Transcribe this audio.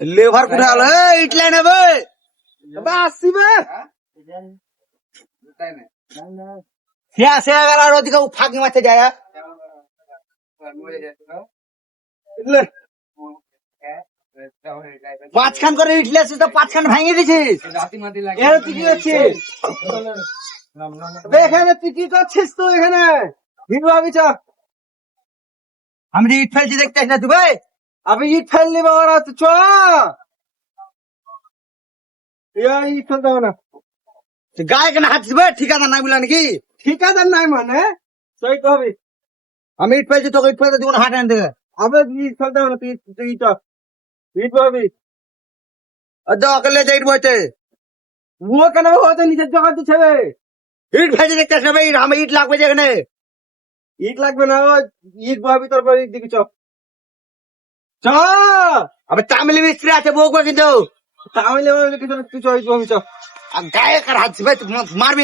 lever কোথায় হলো ইটলাই নেবে আসিবে সে গেল আর ওদিকে ফাঁকি মারতে যায় পাঁচখান করে ইটলে আসিস তো পাঁচখান ভেঙে দিছিস এখানে তুই কি করছিস এখানে তুই কি করছিস তুই এখানে ভাবি চ আমি ইট ফেলছি দেখতে না তুই ভাই আমি ইট ফেললি বাবা চ ইট ফেলতে হবে না গায়ে কেন হাঁটছিস ভাই ঠিকাদার নাই বলে নাকি ঠিকাদার নাই মানে তুই কবি আমি ইট ফেলছি তোকে ইট ফেলতে দিব না হাঁট আনতে আবার ইট ফেলতে হবে না তুই ইট ইট পাবি অকেলে যে ইট বইতে ও কেন হয়তো নিজের জগা দিচ্ছে ইট ভেজে দেখতে আসবে আমি ইট লাগবে যেখানে ইট লাগবে না ইট বহাবি তারপর ইট দিবি চ আবার তামিলি মিস্ত্রি আছে বউকে কিন্তু তামিলি কিছু তুই চ ইট বহাবি চ গায়ে কার হাত মারবি